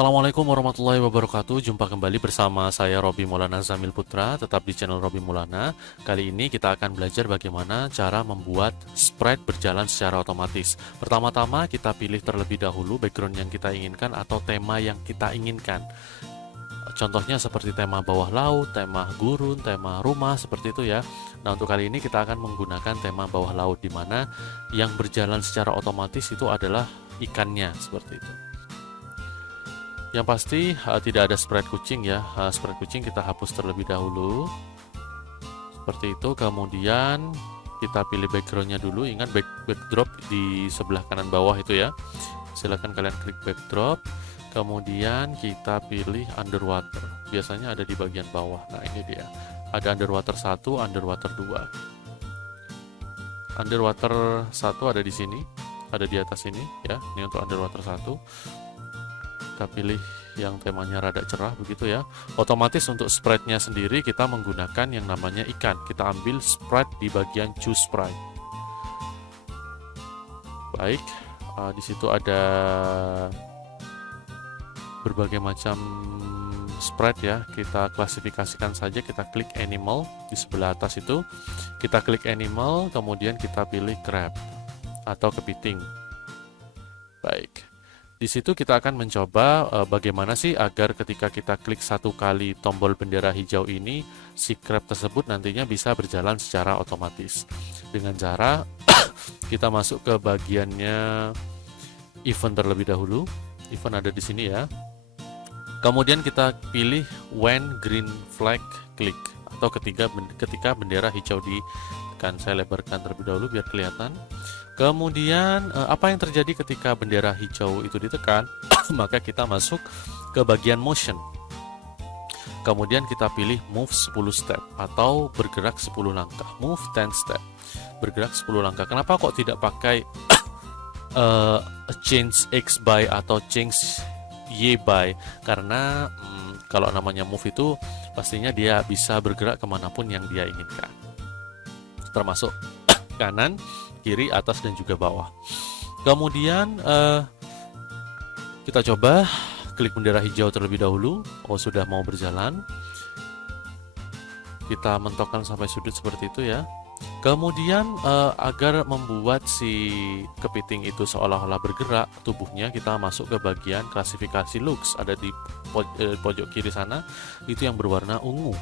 Assalamualaikum warahmatullahi wabarakatuh. Jumpa kembali bersama saya Robi Maulana Zamil Putra, tetap di channel Robi Maulana. Kali ini kita akan belajar bagaimana cara membuat sprite berjalan secara otomatis. Pertama-tama kita pilih terlebih dahulu background yang kita inginkan atau tema yang kita inginkan. Contohnya seperti tema bawah laut, tema gurun, tema rumah, seperti itu ya. Nah, untuk kali ini kita akan menggunakan tema bawah laut, di mana yang berjalan secara otomatis itu adalah ikannya, seperti itu. Yang pasti tidak ada sprite kucing ya. Sprite kucing kita hapus terlebih dahulu. Seperti itu. Kemudian kita pilih backgroundnya dulu. Ingat backdrop di sebelah kanan bawah itu ya. Silahkan kalian klik backdrop. Kemudian kita pilih underwater. Biasanya ada di bagian bawah. Nah, ini dia. Ada underwater 1, underwater 2. Underwater 1 ada di sini. Ada di atas ini ya. Ini untuk underwater 1. Kita pilih yang temanya rada cerah begitu ya. Otomatis untuk sprite-nya sendiri kita menggunakan yang namanya ikan. Kita ambil sprite di bagian choose sprite. Baik, di situ ada berbagai macam sprite ya. Kita klasifikasikan saja. Kita klik animal di sebelah atas itu. Kita klik animal, kemudian kita pilih crab atau kepiting. Baik. Di situ kita akan mencoba bagaimana sih agar ketika kita klik satu kali tombol bendera hijau ini, si crab tersebut nantinya bisa berjalan secara otomatis. Dengan cara kita masuk ke bagiannya event terlebih dahulu. Event ada di sini ya. Kemudian kita pilih when green flag click atau ketika bendera hijau ditekan. Saya lebarkan terlebih dahulu biar kelihatan. Kemudian apa yang terjadi ketika bendera hijau itu ditekan? Maka kita masuk ke bagian motion. Kemudian kita pilih move 10 step atau bergerak 10 langkah. Move 10 step. Bergerak 10 langkah. Kenapa kok tidak pakai change X by atau change Y by? Karena kalau namanya move itu pastinya dia bisa bergerak kemanapun yang dia inginkan. Termasuk kanan, kiri, atas, dan juga bawah. Kemudian kita coba klik bendera hijau terlebih dahulu. Oh, sudah mau berjalan. Kita mentokkan sampai sudut seperti itu ya. Kemudian agar membuat si kepiting itu seolah-olah bergerak tubuhnya, kita masuk ke bagian klasifikasi looks. Ada di pojok kiri sana, itu yang berwarna ungu.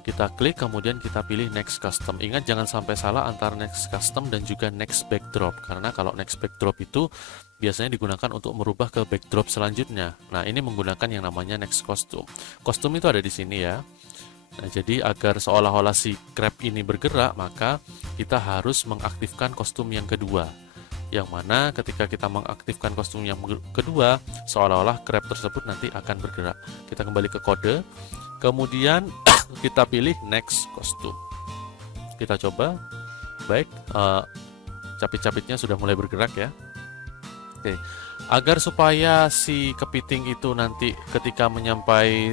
Kita klik, kemudian kita pilih next custom. Ingat jangan sampai salah antara next custom dan juga next backdrop, karena kalau next backdrop itu biasanya digunakan untuk merubah ke backdrop selanjutnya. Nah, ini menggunakan yang namanya next custom. Kostum itu ada di sini ya. Nah, jadi agar seolah-olah si crab ini bergerak, maka kita harus mengaktifkan kostum yang kedua. Yang mana ketika kita mengaktifkan kostum yang kedua, seolah-olah crab tersebut nanti akan bergerak. Kita kembali ke kode. Kemudian kita pilih next kostum. Kita coba. Baik, capit-capitnya sudah mulai bergerak ya. Oke. Agar supaya si kepiting itu nanti ketika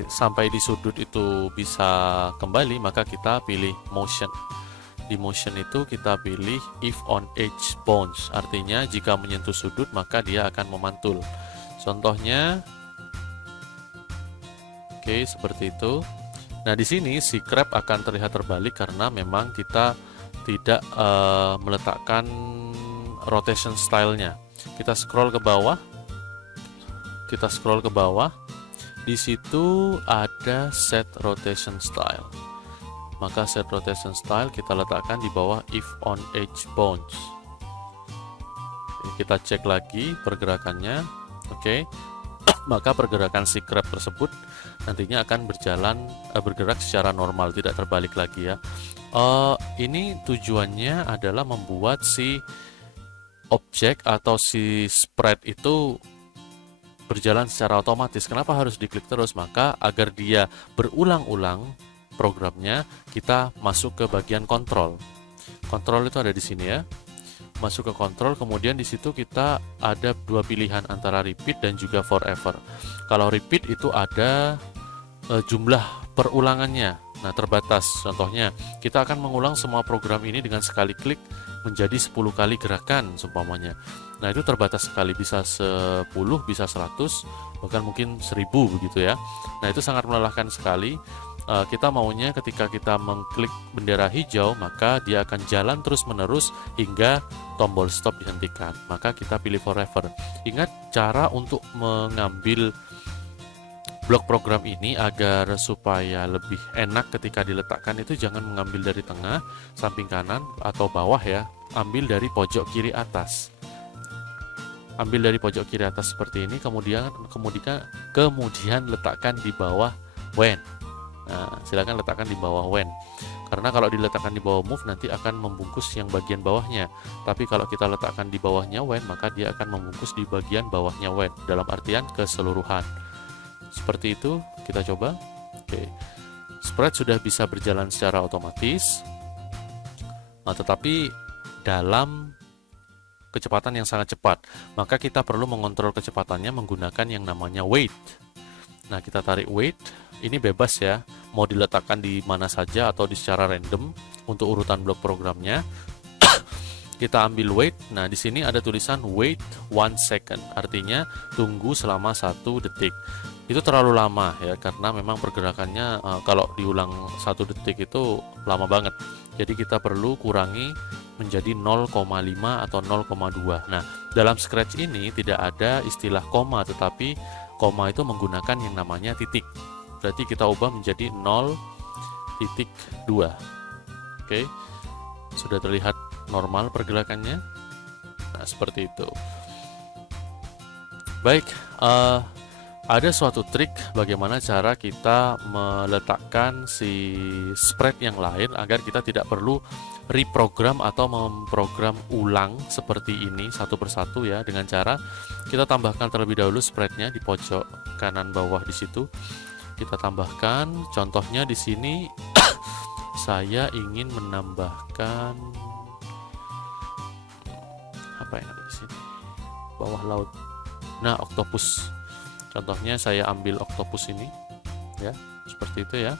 sampai di sudut itu bisa kembali, maka kita pilih motion. Di motion itu kita pilih if on edge bounce. Artinya jika menyentuh sudut maka dia akan memantul. Contohnya oke, seperti itu. Nah, di sini si crab akan terlihat terbalik karena memang kita tidak meletakkan rotation style-nya. Kita scroll ke bawah. Di situ ada set rotation style. Maka set rotation style kita letakkan di bawah if on edge bounce. Kita cek lagi pergerakannya. Oke. Maka pergerakan si crab tersebut nantinya akan bergerak secara normal, tidak terbalik lagi ya. Ini tujuannya adalah membuat si objek atau si sprite itu berjalan secara otomatis. Kenapa harus diklik terus? Maka agar dia berulang-ulang programnya, kita masuk ke bagian kontrol. Kontrol itu ada di sini ya. Masuk ke kontrol, kemudian di situ kita ada dua pilihan antara repeat dan juga forever. Kalau repeat itu ada jumlah perulangannya. Nah, terbatas. Contohnya, kita akan mengulang semua program ini dengan sekali klik menjadi 10 kali gerakan seumpamanya. Nah, itu terbatas sekali, bisa 10, bisa 100, bahkan mungkin 1000 begitu ya. Nah, itu sangat melelahkan sekali. Kita maunya ketika kita mengklik bendera hijau, maka dia akan jalan terus-menerus hingga tombol stop dihentikan. Maka kita pilih forever. Ingat, cara untuk mengambil blok program ini agar supaya lebih enak ketika diletakkan itu jangan mengambil dari tengah, samping kanan, atau bawah ya. Ambil dari pojok kiri atas. Ambil dari pojok kiri atas seperti ini, kemudian letakkan di bawah when. Nah, silakan letakkan di bawah when. Karena kalau diletakkan di bawah move nanti akan membungkus yang bagian bawahnya. Tapi kalau kita letakkan di bawahnya when, maka dia akan membungkus di bagian bawahnya when, dalam artian keseluruhan. Seperti itu, kita coba. Oke. Spread sudah bisa berjalan secara otomatis. Nah, tetapi dalam kecepatan yang sangat cepat, maka kita perlu mengontrol kecepatannya menggunakan yang namanya wait. Nah, kita tarik wait, ini bebas ya, mau diletakkan di mana saja atau di secara random untuk urutan blok programnya. Kita ambil wait. Nah, di sini ada tulisan wait 1 second, artinya tunggu selama 1 detik. Itu terlalu lama ya, karena memang pergerakannya kalau diulang 1 detik itu lama banget. Jadi kita perlu kurangi menjadi 0,5 atau 0,2. Nah, dalam Scratch ini tidak ada istilah koma, tetapi koma itu menggunakan yang namanya titik. Berarti kita ubah menjadi 0,2. Oke. Sudah terlihat normal pergerakannya. Nah, seperti itu. Baik, ada suatu trik bagaimana cara kita meletakkan si spread yang lain agar kita tidak perlu reprogram atau memprogram ulang seperti ini satu persatu ya, dengan cara kita tambahkan terlebih dahulu spreadnya di pojok kanan bawah di situ. Kita tambahkan, contohnya di sini saya ingin menambahkan apa yang ada di sini? Bawah laut. Nah, octopus. Contohnya saya ambil octopus ini ya, seperti itu ya.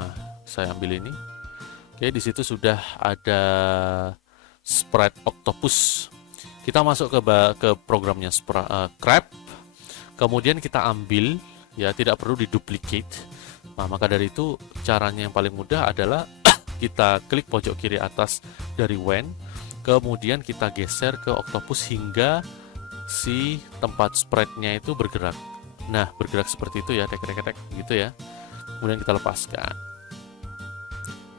Nah, saya ambil ini. Oke, di situ sudah ada spread octopus. Kita masuk ke programnya Crab. Kemudian kita ambil ya, tidak perlu diduplicate. Nah, maka dari itu caranya yang paling mudah adalah kita klik pojok kiri atas dari when, kemudian kita geser ke octopus hingga si tempat spreadnya itu bergerak. Nah, bergerak seperti itu ya, tek-tek-tek gitu ya. Kemudian kita lepaskan.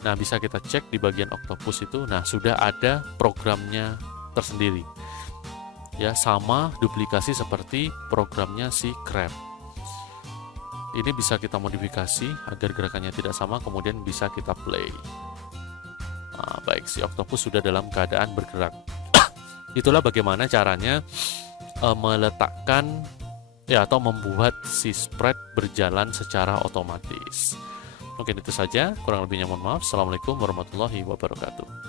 Nah, bisa kita cek di bagian octopus itu. Nah, sudah ada programnya tersendiri. Ya, sama duplikasi seperti programnya si Crab. Ini bisa kita modifikasi agar gerakannya tidak sama, kemudian bisa kita play. Nah, baik, si octopus sudah dalam keadaan bergerak. Itulah bagaimana caranya meletakkan ya atau membuat si spread berjalan secara otomatis. Mungkin itu saja, kurang lebihnya mohon maaf. Assalamualaikum warahmatullahi wabarakatuh.